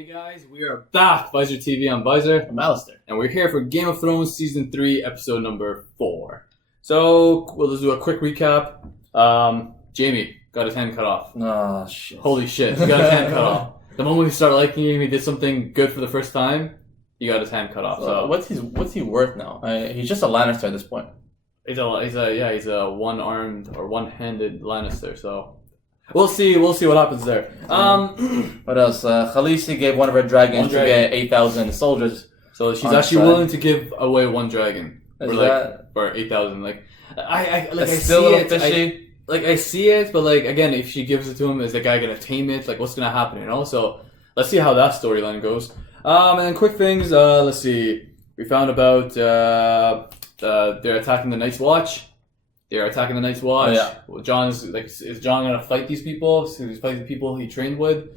Hey guys, we are back, Visor TV. I'm Visor. I'm Alistair. And we're here for Game of Thrones Season 3, Episode number 4. So, we'll just do a quick recap. Jamie got his hand cut off. Oh, shit. Holy shit, he got his hand cut off. The moment he started liking him, he did something good for the first time, he got his hand cut off. So what's he worth now? He's just a Lannister at this point. He's a one-armed or one-handed Lannister, so... We'll see what happens there. What else? Khaleesi gave one of her dragons to get 8,000 soldiers. So she's actually willing to give away one dragon for 8,000. I still see a little it. fishy. I see it, but again, if she gives it to him, is the guy gonna tame it? What's gonna happen? You know. So let's see how that storyline goes. And then quick things. Let's see. We found about they're attacking the Night's Watch. They're attacking the Night's Watch. Oh, yeah. Well, Jon is Jon gonna fight these people? So he's fighting the people he trained with.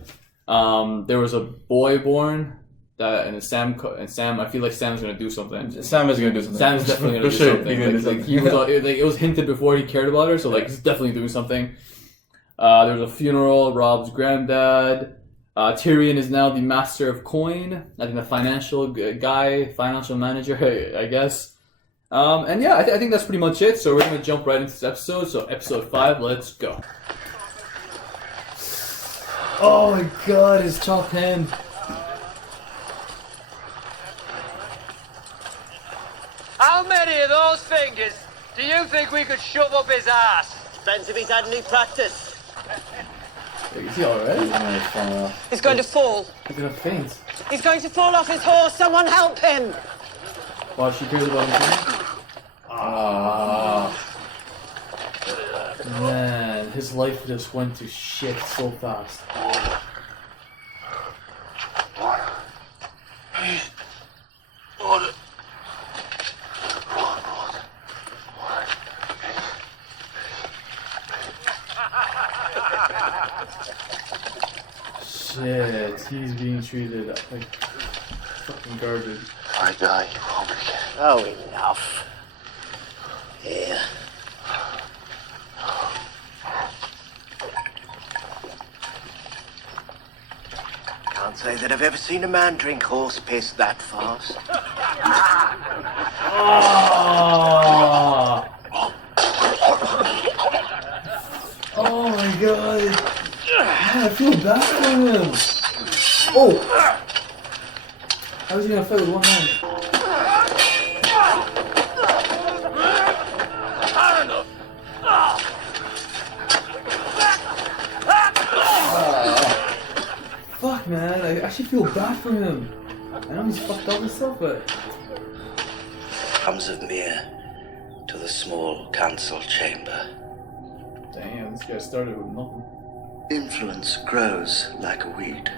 There was a boy born and Sam. I feel like Sam's gonna do something. Sam is gonna do something. Sam's definitely gonna do something. It was hinted before he cared about her, so he's definitely doing something. There was a funeral. Rob's granddad. Tyrion is now the master of coin. I think the financial manager, I guess. And yeah, I think that's pretty much it. So we're going to jump right into this episode. So episode 5, let's go. Oh my god, his chopped hand. How many of those fingers do you think we could shove up his ass? Depends if he's had any practice. Is he alright? He's going to fall. He's going to faint. He's going to fall off his horse. Someone help him. Wow, she cares about him. Man, his life just went to shit so fast. Shit, he's being treated like fucking garbage. If I die, you won't be again. Oh, enough. Here. Can't say that I've ever seen a man drink horse piss that fast. Oh my god. Man, I feel bad for him. Oh! How is he gonna fight with one hand? Fuck, man, I actually feel bad for him. I know he's fucked up and stuff, but... Comes of Mere to the small council chamber. Damn, this guy started with nothing. Influence grows like a weed.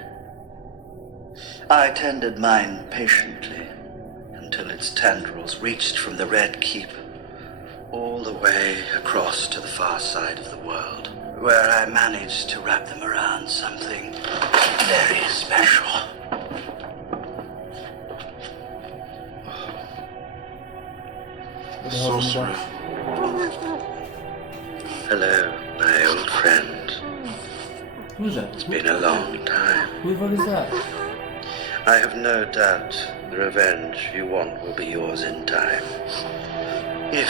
I tended mine patiently until its tendrils reached from the Red Keep all the way across to the far side of the world, where I managed to wrap them around something very special. Sorcerer. Hello, my old friend. Who's that? It's been a long time. Who the fuck is that? I have no doubt the revenge you want will be yours in time. If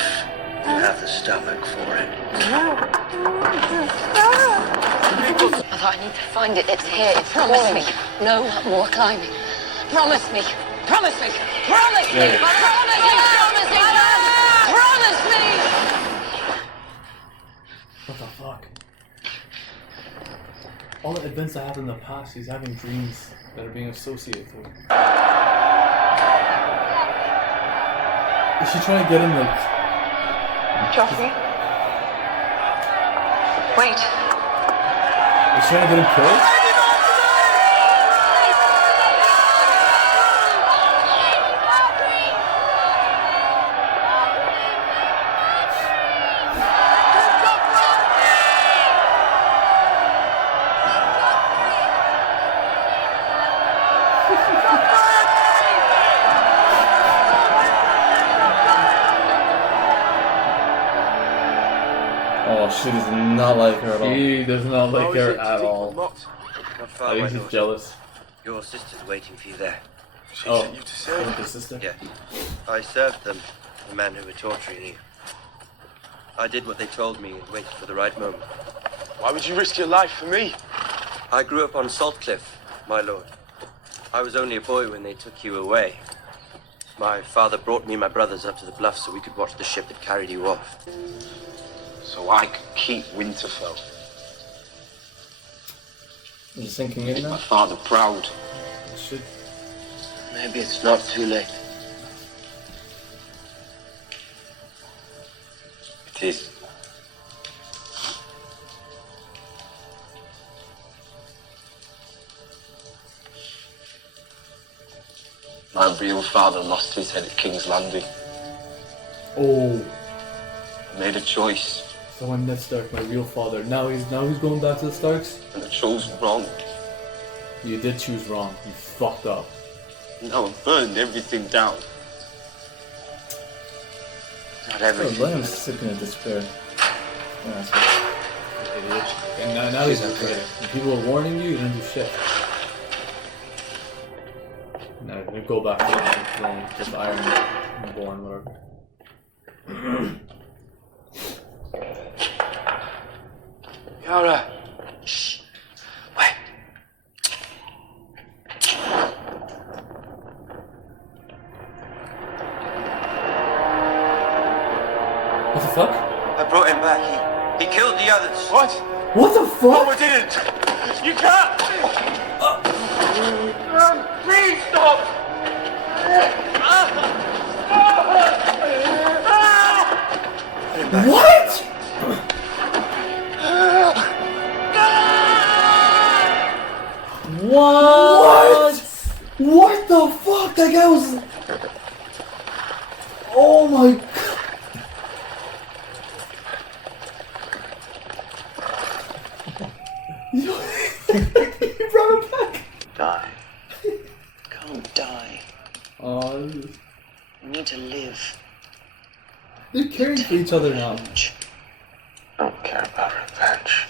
you have the stomach for it. Although I need to find it. It's here. It's promise me. No more climbing. Promise me. Promise me. Promise me. Yeah. Promise me. Promise me. Promise me. What the fuck? All the events that happened in the past, he's having dreams that are being associated with him. Is she trying to get him Joffrey. Wait. Is she trying to get him killed? Oh, she does not like her at all. He does not like her at all. I think he's jealous. Your sister's waiting for you there. She Oh, sent you to serve. the sister. Yeah. I served them, the men who were torturing you. I did what they told me and waited for the right moment. Why would you risk your life for me? I grew up on Saltcliffe, my lord. I was only a boy when they took you away. My father brought me and my brothers up to the bluff so we could watch the ship that carried you off. So I could keep Winterfell. You sinking in Make my now? father proud. Shit. Maybe it's not too late. It is. My real father lost his head at King's Landing. Oh, I made a choice, so I'm Ned Stark, my real father. Now he's going back to the Starks. and I chose wrong. You did choose wrong. You fucked up. Now I've burned everything down. Not Oh, everything. William's sipping in despair. Yeah, Idiot. And now he's regretting. When people are warning you, you don't do shit. No, you go back to the throne with Ironborn, whatever. Yara. Shh. Wait. What the fuck? I brought him back. He killed the others. What? What the fuck? I didn't. You can't. Please stop. What? What? What the fuck? That guy was. Oh my god. You brought him back. Die. Can't die. Oh, You need to live. they're caring for each other now. Revenge. I don't care about revenge.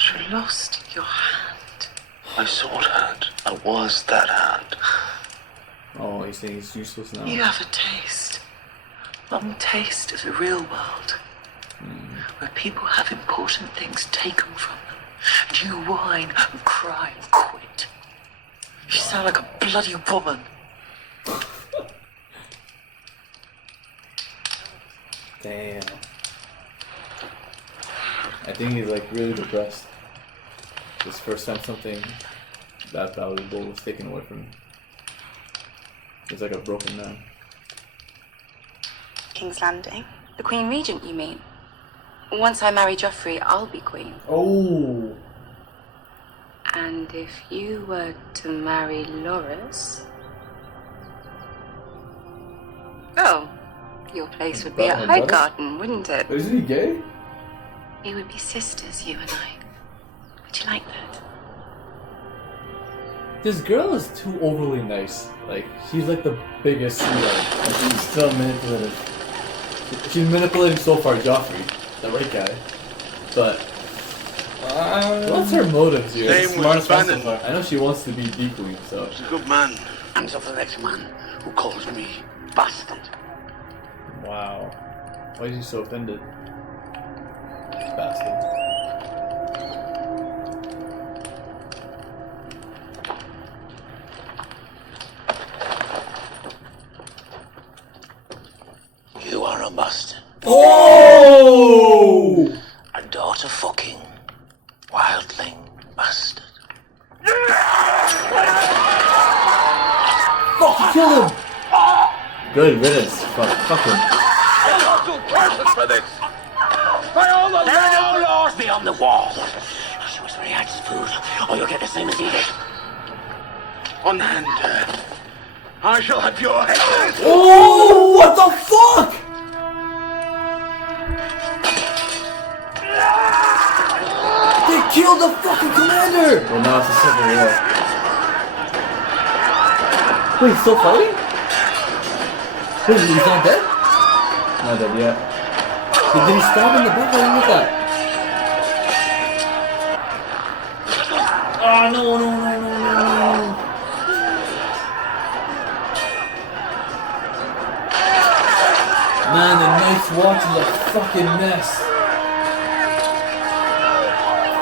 You lost your hand. My sword hand. I was that hand. Oh, he's saying he's useless now. You have a taste. One taste of the real world. Where people have important things taken from them. And you whine and cry and quit. You sound like a bloody woman. Damn. I think he's like really depressed. This first time something that valuable was taken away from him. He's like a broken man. King's Landing. The Queen Regent, you mean? Once I marry Joffrey, I'll be queen. Oh! And if you were to marry Loras... Oh, your place would be at Brothers? Highgarden, wouldn't it? Isn't he gay? We would be sisters, you and I. Would you like that? This girl is too overly nice. Like, she's like the biggest sweetheart. And she's still manipulative. She's manipulating so far Joffrey, the right guy. But what's her motives here? Name was Bannon. I know she wants to be the queen, so. He's a good man. Hands off the next man who calls me bastard. Wow. Why is he so offended? Bastard. You are a bastard. Oh! A daughter fucking wildling bastard. Fuck, kill him! Good riddance. Fuck him. For this. There are no laws beyond the wall. Show us where he hides his food, or you'll get the same as he did. On hand. I shall have your head. Oh, what the fuck? They killed the fucking commander! Well, now it's a civil war. Wait, he's still fighting? Wait, he's not dead? Not dead yet. Did he stab in the back? I didn't get that. Oh, no. Night's Watch is a fucking mess.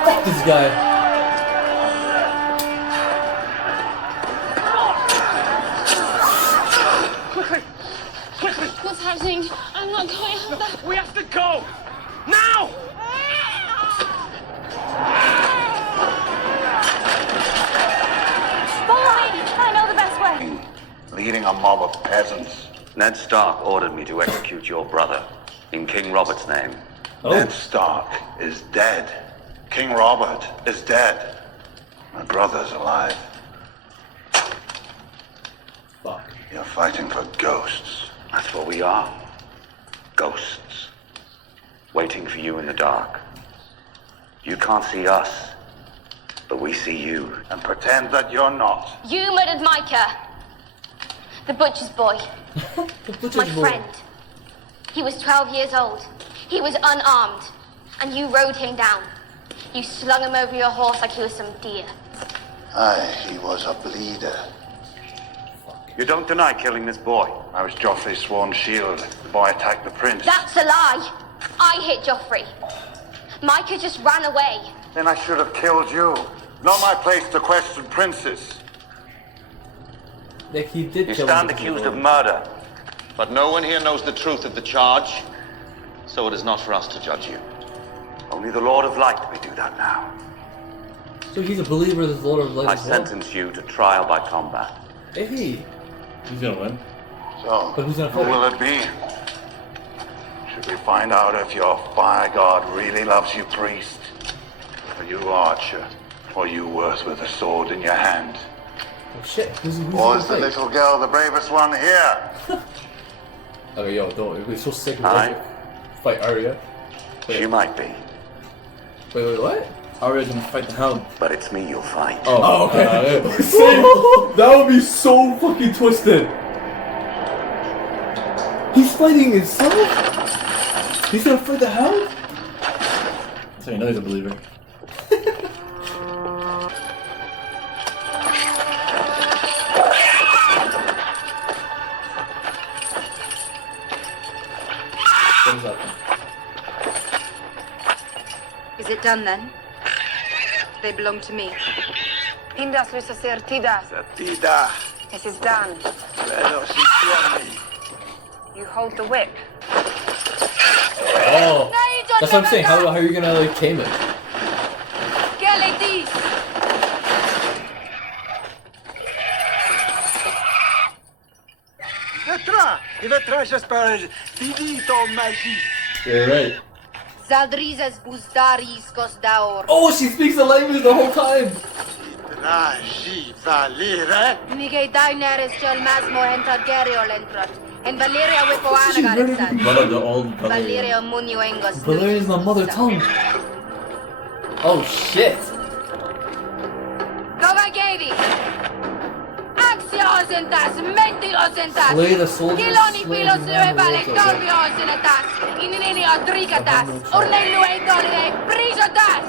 Fuck this guy. What's happening? I'm not going up there. We have to go! Now! Follow me! I know the best way. Leading a mob of peasants. Ned Stark ordered me to execute your brother in King Robert's name. Ned Stark is dead. King Robert is dead. My brother's alive. Fuck. You're fighting for ghosts. That's what we are. Ghosts. Waiting for you in the dark. You can't see us, but we see you. And pretend that you're not. You murdered Micah. The butcher's boy. My friend. He was 12 years old. He was unarmed. And you rode him down. You slung him over your horse like he was some deer. Aye, he was a bleeder. You don't deny killing this boy. I was Joffrey's sworn shield. The boy attacked the prince. That's a lie. I hit Joffrey. Micah just ran away. Then I should have killed you. Not my place to question princes. Like he did You kill stand him accused before. of murder. But no one here knows the truth of the charge, so it is not for us to judge you. Only the Lord of Light may do that now. So he's a believer of the Lord of Light I as well? sentence you to trial by combat. Hey. He's gonna win. So, But who's gonna who fight? will it be? Should we find out if your fire god really loves you, priest? Or you, archer? Or you, Worth, with a sword in your hand? Oh shit, who's Or gonna is the fight? little girl the bravest one here? Okay, yo, don't. It'd be so sick if Aye. we fight Arya. She might be, Wait, what? Arya's gonna fight the Hound. but it's me you'll fight. Oh, okay. That would be so fucking twisted. He's fighting himself? He's gonna fight the Hound? So you know he's a believer. What is that? Is it done then? They belong to me. Indas lysa certida. Certida. This is done. Pero si tiene. You hold the whip. Oh, that's what I'm saying. How are you gonna like tame it? Vetra! Vetra j'espère finito magie. You're right. Zaldrizas buzdaris daor. Oh, she speaks the language the whole time. Ragi valire. Mige Daenerys Jol Masmo enta Geriol entrat. En Valeria Wipoana She's very Garexan. One of the old Valeria Munuengos. Valerian is my mother tongue. Oh shit. Govagedi. Axios entas, mentios entas. Slay the soldiers, Kiloni slay pilos the man levale, who walks torbios enetas. Inini odrigatas. Ornelu eidolide, prisotas.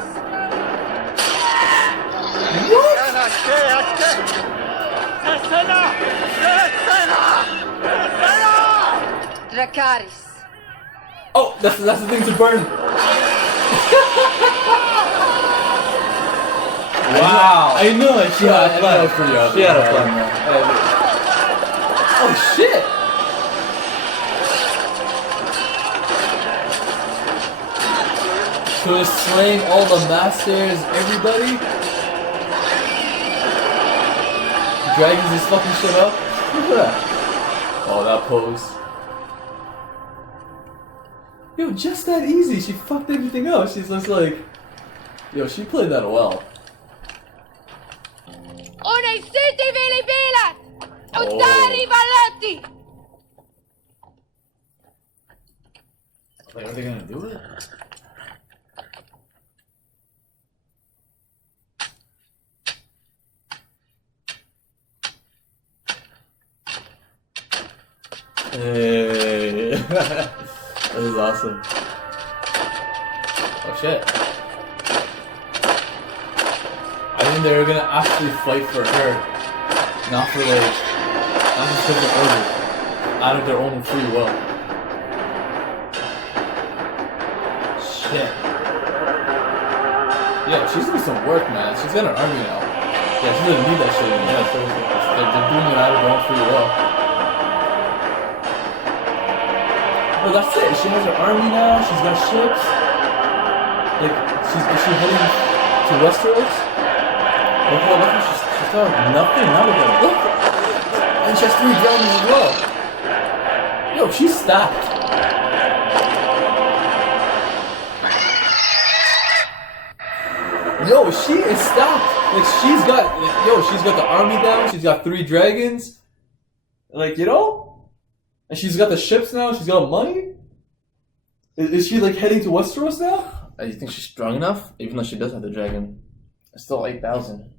Dracarys. Oh, that's the thing to burn. Wow. I knew it. She had a plan. That was pretty awesome. She had a plan. Oh shit. So it's slaying all the masters, everybody. Dragging this fucking shit up. Look at that. Oh, that pose. Yo, just that easy. She fucked everything up. She's just like, yo, she played that well. Unei siti vili bilat. Oh. Utari valati. Like, are they gonna do it? Hey. This is awesome. Oh shit. I think they were gonna actually fight for her. Not for like, not just because of order. Out of their own free will. shit. Yeah, she's doing some work, man. She's got an army now. Yeah, she doesn't need that shit anymore. They're doing it out of their own free will. Well, that's it. She has her army now. She's got ships. Like, is she heading to Westeros? Look, she's got nothing. Now look at her. Look. And she has 3 dragons as well. Yo, she's stacked. Yo, she is stacked. Like, she's got the army down. She's got 3 dragons. Like, you know? And she's got the ships now. She's got money. Is she, like, heading to Westeros now? You think she's strong enough? Even though she does have the dragon. It's still 8,000.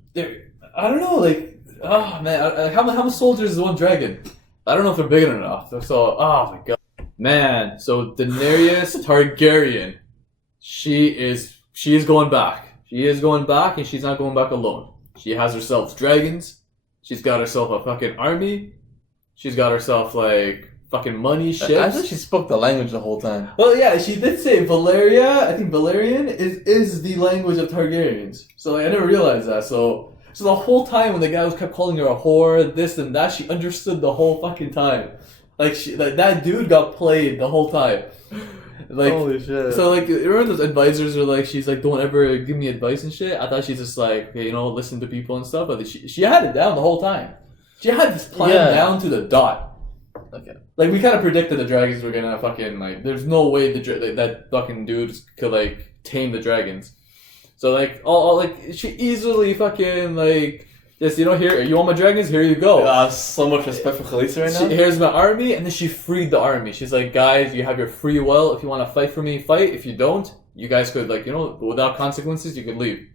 I don't know, like, oh, man. How many soldiers is 1 dragon? I don't know if they're big enough. So, oh, my God. Man, so Daenerys Targaryen, she is going back. She is going back, and she's not going back alone. She has herself dragons. She's got herself a fucking army. She's got herself, like, fucking money, ships. I thought she spoke the language the whole time. Well, yeah, she did say Valeria. I think Valerian is the language of Targaryens. So, like, I never realized that. So the whole time when the guy kept calling her a whore, this and that, she understood the whole fucking time. Like, that dude got played the whole time. Like, holy shit. So, like, remember those advisors are like, she's like, don't ever give me advice and shit? I thought she's just like, you know, listen to people and stuff. But she had it down the whole time. She had this plan down to the dot. Okay. Like, we kind of predicted the dragons were gonna fucking, like, there's no way that fucking dude could, like, tame the dragons. So, like, like, she easily fucking, like, yes, you know, here, you want my dragons? Here you go. So much respect for Khaleesi right now. Here's my army, and then she freed the army. She's like, guys, you have your free will. If you want to fight for me, fight. If you don't, you guys could, like, you know, without consequences, you could leave.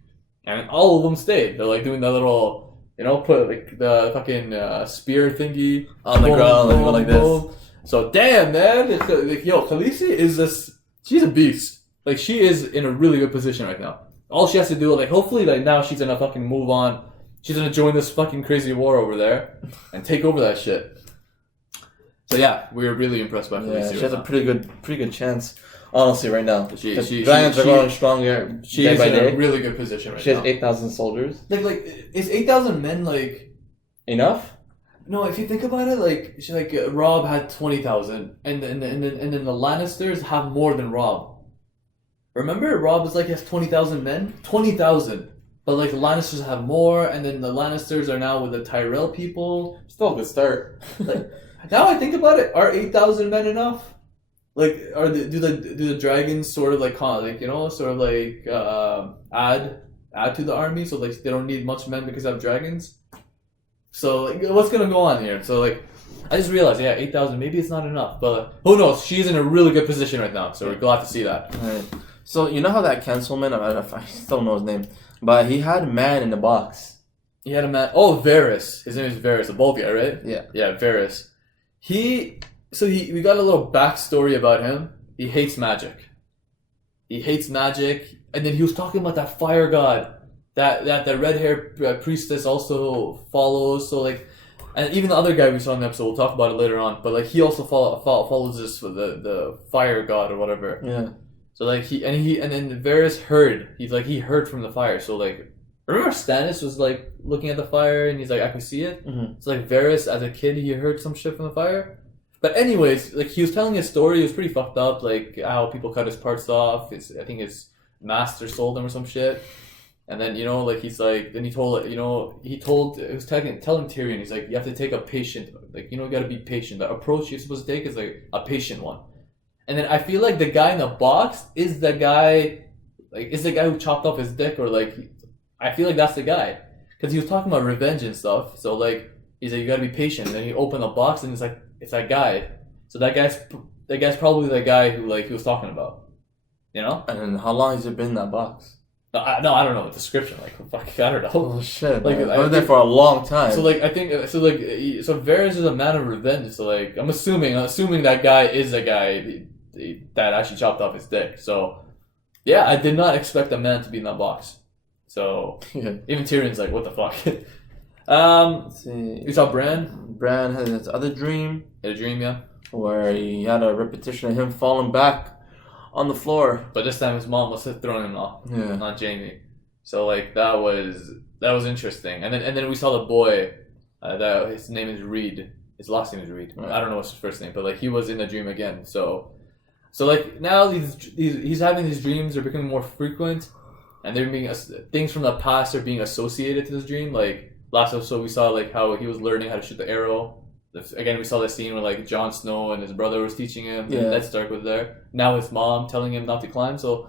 And all of them stayed. They're, like, doing the little, you know, put, like, the fucking spear thingy on the ground, and go like this. So, damn, man. Like, yo, Khaleesi is she's a beast. Like, she is in a really good position right now. All she has to do, like, hopefully, like, now she's gonna fucking move on. She's gonna join this fucking crazy war over there and take over that shit. So yeah, we were really impressed by Khaleesi. Yeah, she has a pretty good chance, honestly, right now. Dragons are growing stronger. She is in a really good position right now. She has 8,000 soldiers. Like, is 8,000 men like enough? No, if you think about it, like Robb had 20,000, and then the Lannisters have more than Robb. Remember, Robb is like has 20,000 men, 20,000. But, like, the Lannisters have more, and then the Lannisters are now with the Tyrell people. Still a good start. Like, now I think about it, are 8,000 men enough? Like, do the dragons sort of, like, you know, sort of, like, add to the army? So, like, they don't need much men because they have dragons? So, like, what's gonna go on here? So, like, I just realized, 8,000, maybe it's not enough. But, who knows? She's in a really good position right now, so we're glad to see that. Right. So, you know how that Councilman, I still don't know his name, but he had a man in the box. He had a man. Oh, Varys. His name is Varys, a bald guy, right? Yeah. Yeah, Varys. We got a little backstory about him. He hates magic. And then he was talking about that fire god that the red hair priestess also follows. So, like, and even the other guy we saw in the episode, we'll talk about it later on. But, like, he also follows this for the fire god or whatever. Yeah. So, like, and then Varys heard. He heard from the fire. So, like, remember Stannis was, like, looking at the fire and he's like, I can see it? Mm-hmm. It's like Varys, as a kid, he heard some shit from the fire. But anyways, like, he was telling his story. It was pretty fucked up, like, how people cut his parts off. I think his master sold him or some shit. And then, you know, like, he's like, then he was telling Tyrion, he's like, you have to take a patient, like, you know, you gotta be patient. The approach you're supposed to take is, like, a patient one. And then I feel like the guy in the box is the guy who chopped off his dick, or, like, I feel like that's the guy. Because he was talking about revenge and stuff. So, like, he's like, you gotta be patient. And then he opened the box and it's like, it's that guy. So that guy's probably the guy who, like, he was talking about. You know? And how long has it been in that box? No, I don't know the description. Like, fuck, I don't know. Oh shit! Like, I've been there for a long time. So, like, I think so. Like, so Varys is a man of revenge. So, like, I'm assuming that guy is the guy that actually chopped off his dick. So, yeah, I did not expect a man to be in that box. So, even Tyrion's like, what the fuck? Let's see. You saw Bran? Bran had his other dream. He had a dream, yeah. Where he had a repetition of him falling back on the floor. But this time his mom was throwing him off, Yeah. not Jamie. So like that was interesting. And then we saw the boy. That his name is Reed. His last name is Reed. Right. I don't know what's his first name, but like he was in the dream again. So like now he's having these dreams are becoming more frequent, and they're being things from the past are being associated to this dream. Like last episode we saw like how he was learning how to shoot the arrow. Again, we saw that scene where like Jon Snow and his brother was teaching him. Yeah. And Ned Stark was there. Now his mom telling him not to climb. So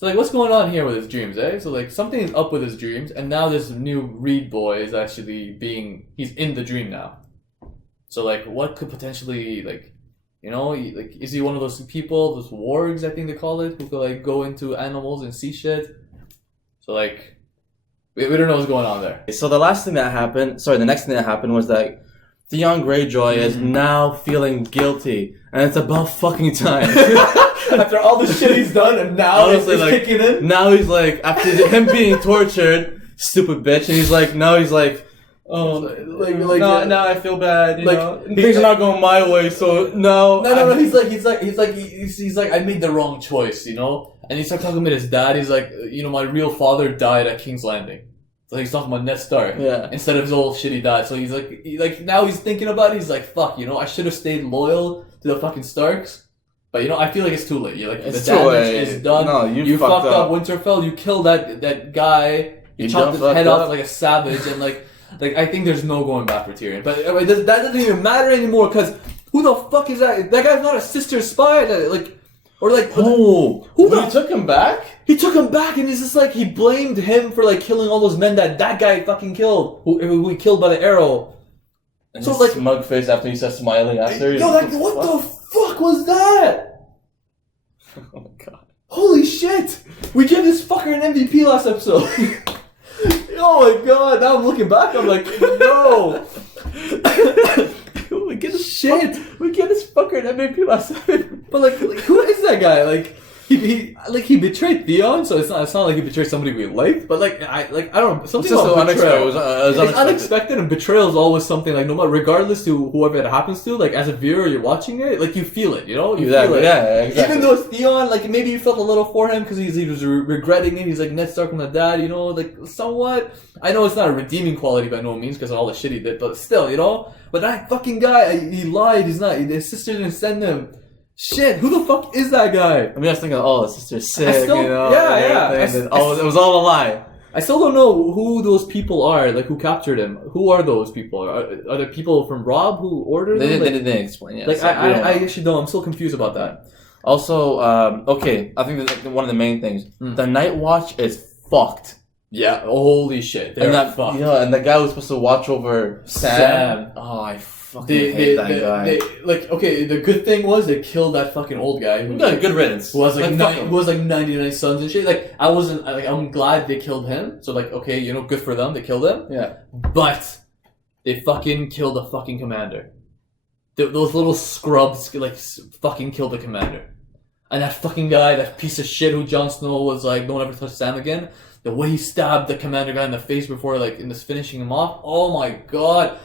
like what's going on here with his dreams, eh? So like something is up with his dreams, and now this new Reed boy is actually he's in the dream now. So like what could potentially like, you know, like is he one of those people, those wargs I think they call it, who could like go into animals and see shit? So like we don't know what's going on there. So the next thing that happened was that Theon Greyjoy is now feeling guilty, and it's about fucking time. After all the shit he's done, and now Honestly, he's like, kicking in. Now he's like, after him being tortured, stupid bitch, and he's like, oh, now I feel bad. You know? Things are not going my way, so no. No. He's like, I made the wrong choice, you know. And he's like talking about his dad. He's like, you know, my real father died at King's Landing. So he's talking about Ned Stark, instead of his old shitty dad. So he's like, now he's thinking about it. He's like, fuck, you know, I should have stayed loyal to the fucking Starks. But you know, I feel like it's too late. You're like, the damage is done. No, you fucked up Winterfell. You killed that guy. You chopped his head off like a savage, and like I think there's no going back for Tyrion. But that doesn't even matter anymore, because who the fuck is that? That guy's not a sister spy. He took him back? He took him back, and it's just like he blamed him for like killing all those men that guy fucking killed, who he killed by the arrow. And so like smug face after he starts smiling after. Yo, like what the fuck was that? Oh my god! Holy shit! We gave this fucker an MVP last episode. Oh my god! Now I'm looking back, I'm like, no. We get this fucker an MVP last episode. But like who is that guy? Like he betrayed Theon, so it's not like he betrayed somebody we liked, but I don't know, something about betrayal. It's unexpected, and betrayal is always something like no matter, regardless to whoever it happens to, like as a viewer you're watching it, like you feel it, you know, feel it. Yeah, exactly. Even though it's Theon, like maybe you felt a little for him because he was regretting it. He's like Ned Stark from the dad, you know, like somewhat. I know it's not a redeeming quality by no means because of all the shit he did, but still, you know. But that fucking guy, he lied. He's not. His sister didn't send him. Shit, who the fuck is that guy? I mean, I was thinking, his sister's sick, you know? Yeah. It was all a lie. I still don't know who those people are, like who captured him. Who are those people? Are there people from Rob who ordered them? They didn't explain yet. Like, so I actually don't. I'm still confused about that. Also, okay, I think that's one of the main things. The Night Watch is fucked. Yeah, holy shit. They're fucked. You know, and the guy who was supposed to watch over Sam. Oh, I fucking hate that guy. The good thing was they killed that fucking old guy. Good riddance. Who has like 99 sons and shit. Like I'm glad they killed him. So like, okay, you know, good for them. They killed him. Yeah. But they fucking killed the fucking commander. Those little scrubs like fucking killed the commander. And that fucking guy, that piece of shit who Jon Snow was like, don't ever touch Sam again. The way he stabbed the commander guy in the face before, like, in this finishing him off. Oh my god.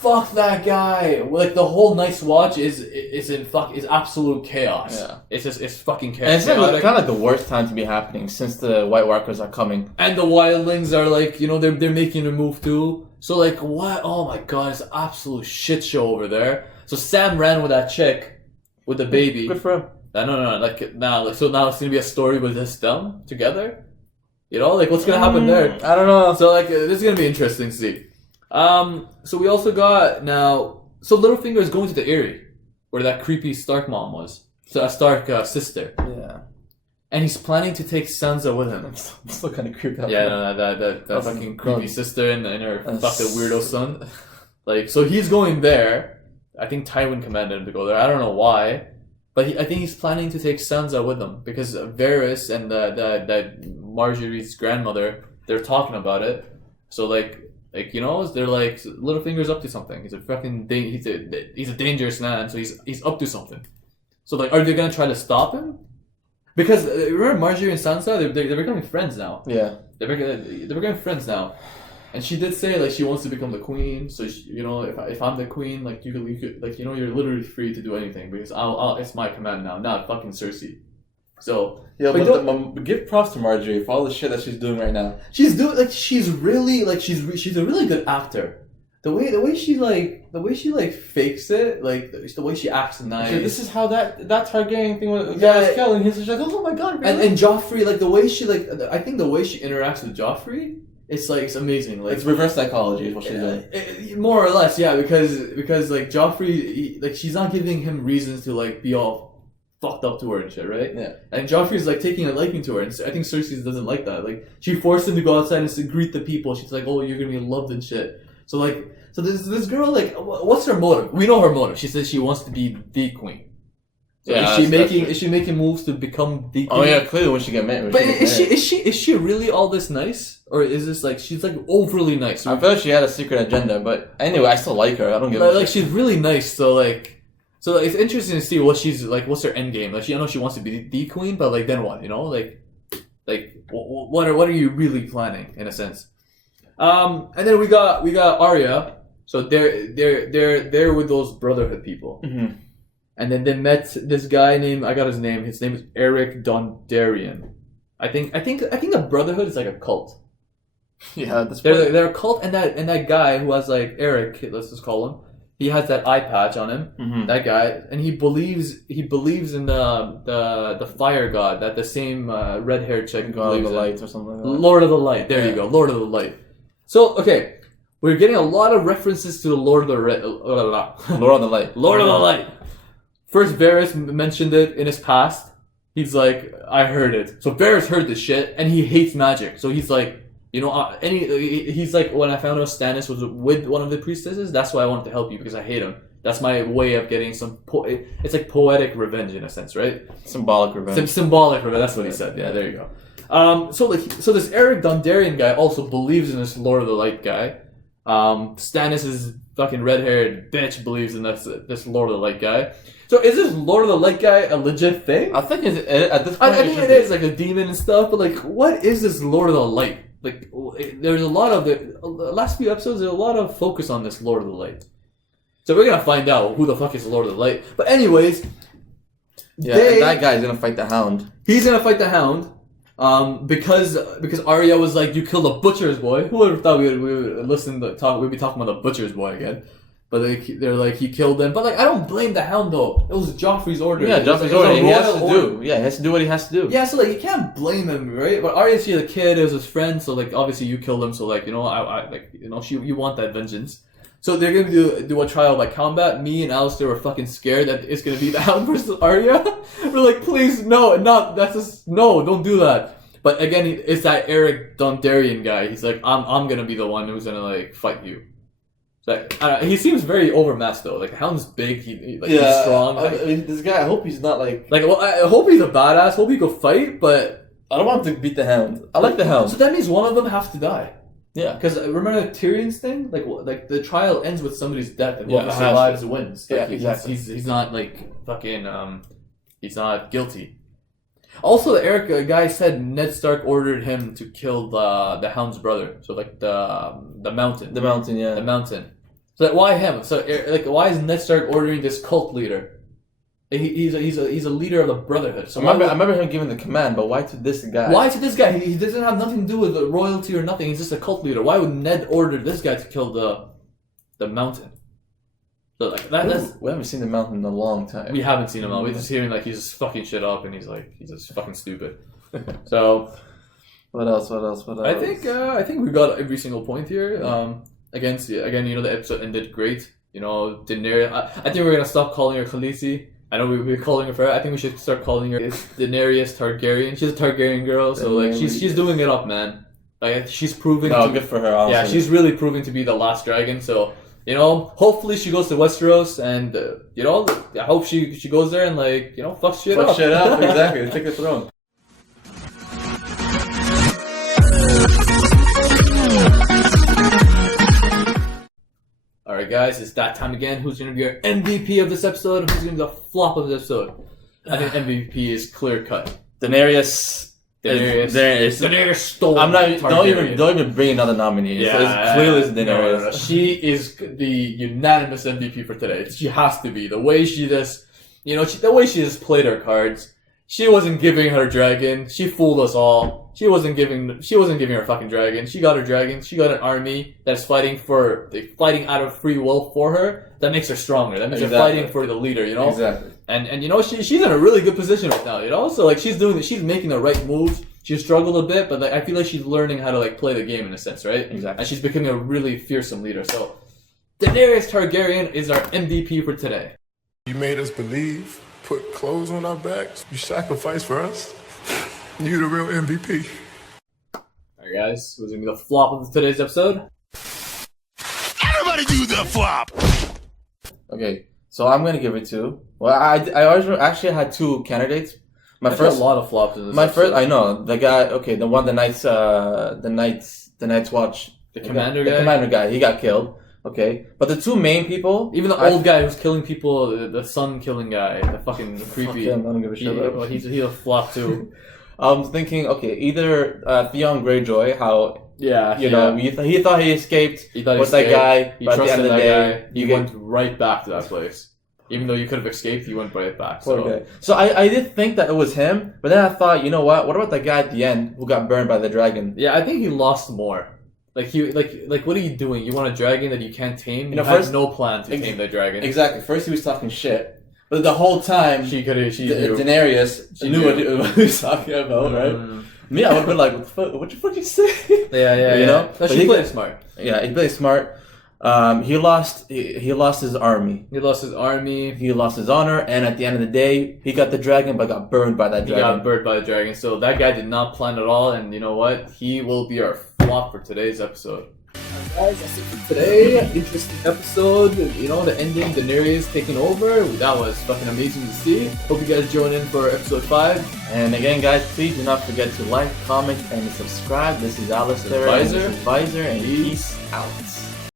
Fuck that guy. Like, the whole Night's Watch is absolute chaos. Yeah. It's fucking chaos. And it's kind of like the worst time to be happening since the White Walkers are coming. And the wildlings are like, you know, they're making a move too. So like, what? Oh my god, it's an absolute shit show over there. So Sam ran with that chick, with the baby. Good for him. No. Now it's gonna be a story with them together. You know, like what's gonna happen there? I don't know. So like, this is gonna be interesting to see. So we also got now. So Littlefinger is going to the Eyrie, where that creepy Stark mom was. So a Stark sister. Yeah. And he's planning to take Sansa with him. I'm still kind of creeped out. Yeah, no, that fucking creepy sister and her fucking weirdo son. Like, so he's going there. I think Tywin commanded him to go there. I don't know why. But I think he's planning to take Sansa with him because Varys and that Marjorie's grandmother, they're talking about it. So like you know, they're like, Littlefinger's up to something. He's a fucking he's a dangerous man, so he's up to something. So like, are they gonna try to stop him? Because remember Marjorie and Sansa, they're becoming friends now. Yeah, they're becoming friends now. And she did say like she wants to become the queen. So she, you know, if I'm the queen, like you could like, you know, you're literally free to do anything because it's my command now, not fucking Cersei. So yeah, but give props to Marjorie for all the shit that she's doing right now. She's really she's a really good actor. The way she fakes it, like the way she acts nice. This is how that Targaryen thing was killed, and he's like, oh my god, really? And Joffrey, like the way she I think the way she interacts with Joffrey, it's like it's amazing. Like it's reverse psychology is what she's doing. More or less, yeah, because like Joffrey, she's not giving him reasons to like be all fucked up to her and shit, right? Yeah. And Joffrey's like taking a liking to her, and I think Cersei doesn't like that. Like she forced him to go outside and to greet the people. She's like, oh, you're gonna be loved and shit. So this girl, like, what's her motive? We know her motive. She says she wants to be the queen. So yeah, is she making moves to become the queen? Oh yeah, clearly when she get married. But is she really all this nice, or is this like she's like overly nice? I feel like she had a secret agenda, but anyway, I still like her. I don't give a shit. Like she's really nice, so it's interesting to see what she's like. What's her end game? Like I know she wants to be the queen, but like then what? You know, like what are you really planning in a sense? And then we got Arya. So they're with those Brotherhood people, and then they met this guy named His name is Eric Dondarrion. I think a Brotherhood is like a cult. Yeah, they're a cult, and that guy who has like Eric, let's just call him. He has that eye patch on him. That guy, and he believes in the fire god that the same red-haired chick God of the Light or something like that. Lord of the Light. There you go, Lord of the Light. So okay, we're getting a lot of references to the Lord of the Light. Lord of the Light. First, Varys mentioned it in his past. He's like, I heard it. So Varys heard this shit, and he hates magic. So he's like, he's like, when I found out Stannis was with one of the priestesses, that's why I wanted to help you, because I hate him. That's my way of getting some. It's like poetic revenge in a sense, right? Symbolic revenge. Symbolic revenge. That's what he said. Yeah, there you go. So this Eric Dondarrion guy also believes in this Lord of the Light guy. Stannis' fucking red-haired bitch believes in this Lord of the Light guy. So is this Lord of the Light guy a legit thing? I think at this point I think it is like a demon and stuff, but like, what is this Lord of the Light? Like, there's a lot of the last few episodes. There's a lot of focus on this Lord of the Light. So we're gonna find out who the fuck is the Lord of the Light. But anyways, that guy's gonna fight the Hound. He's gonna fight the Hound. Because Arya was like, you killed a butcher's boy. Who would have thought we would listen to talk? We'd be talking about the butcher's boy again. But they're like, he killed them. But like, I don't blame the Hound though. It was Joffrey's order. Yeah, Joffrey's order. He has to do. Yeah, he has to do what he has to do. Yeah, so like, you can't blame him, right? But Arya, she's a kid. It was his friend. So like, obviously you killed him. So like, you want that vengeance. So they're gonna do a trial by combat. Me and Alistair were fucking scared that it's gonna be the Hound versus Arya. We're like, please, no, don't do that. But again, it's that Eric Dondarrion guy. He's like, I'm gonna be the one who's gonna like fight you. Like, he seems very overmatched though. Like the Hound's big. He's strong. This guy, I hope he's not like. Well, I hope he's a badass. Hope he could fight, but I don't want him to beat the Hound. I like the Hound. So that means one of them has to die. Yeah. Because remember Tyrion's thing? Like the trial ends with somebody's death, and whoever survives wins. Like, exactly. He's not like fucking. He's not guilty. Also, the Eric guy said Ned Stark ordered him to kill the Hound's brother. So like the Mountain. The Mountain, yeah. The Mountain. So like, why him? So like, why is Ned Stark ordering this cult leader? He's a leader of the Brotherhood. So I remember him giving the command, but why to this guy? Why to this guy? He doesn't have nothing to do with the royalty or nothing. He's just a cult leader. Why would Ned order this guy to kill the Mountain? So like we haven't seen the Mountain in a long time. We haven't seen him. We're just hearing like he's just fucking shit up, and he's just fucking stupid. So what else? I think we got every single point here. Again, the episode ended great. Daenerys. I think we're gonna stop calling her Khaleesi. I know we're calling her for. I think we should start calling her Daenerys Targaryen. She's a Targaryen girl, so like she's doing it up, man. Like she's proving. Good for her. Honestly. Yeah, she's really proving to be the last dragon. So. Hopefully she goes to Westeros, and I hope she goes there and fucks shit up. Fuck shit up, exactly. Take the throne. Alright guys, it's that time again. Who's gonna be our MVP of this episode? Who's gonna be the flop of this episode? I think MVP is clear cut. Daenerys stole. Don't even bring another nominee. Yeah, so it's clearly Daenerys. No. She is the unanimous MVP for today. She has to be. The way she just, the way she just played her cards. She wasn't giving her dragon. She fooled us all. She wasn't giving her fucking dragon. She got her dragon. She got an army that's fighting out of free will for her. That makes her stronger. That means they're fighting for the leader, you know? Exactly. And you know, she's in a really good position right now, you know? So like she's making the right moves. She struggled a bit, but like I feel like she's learning how to like play the game in a sense, right? Exactly. And she's becoming a really fearsome leader. So Daenerys Targaryen is our MVP for today. You made us believe, put clothes on our backs, you sacrificed for us. You the real MVP. Alright guys, who's gonna be the flop of today's episode? Everybody do the flop! Okay, so I'm gonna give it to. Well, I always actually had two candidates. There's a lot of flops in this episode. I know the guy. Okay, the Night's Watch. The commander guy. The commander guy. He got killed. Okay, but the two main people, even the old guy who's killing people, the sun killing guy, the fucking creepy. Fuck him, I don't give a shit. Well, he's a flop too. I was thinking, okay, either Theon Greyjoy, how you know he thought he escaped with that guy, he but at the end of the day, he went right back to that place. Even though you could have escaped, he went right back. So, okay. So I did think that it was him, but then I thought, you know what? What about the guy at the end who got burned by the dragon? Yeah, I think he lost more. Like what are you doing? You want a dragon that you can't tame? You first, had no plan to tame the dragon. Exactly. First he was talking shit, but the whole time Daenerys knew what he was talking about, right? Me, I would have been like, what the fuck you say? Yeah. You know? No, she played smart. Yeah, he played smart. He lost his army. He lost his army. He lost his honor, and at the end of the day, he got the dragon, but got burned by that dragon. He got burned by the dragon. So that guy did not plan at all, and you know what? He will be our flop for today's episode. Guys, that's it for today. Interesting episode. You know, the ending, Daenerys taking over. That was fucking amazing to see. Hope you guys join in for episode 5. And again, guys, please do not forget to like, comment, and subscribe. This is Alistair, Visor, and peace out.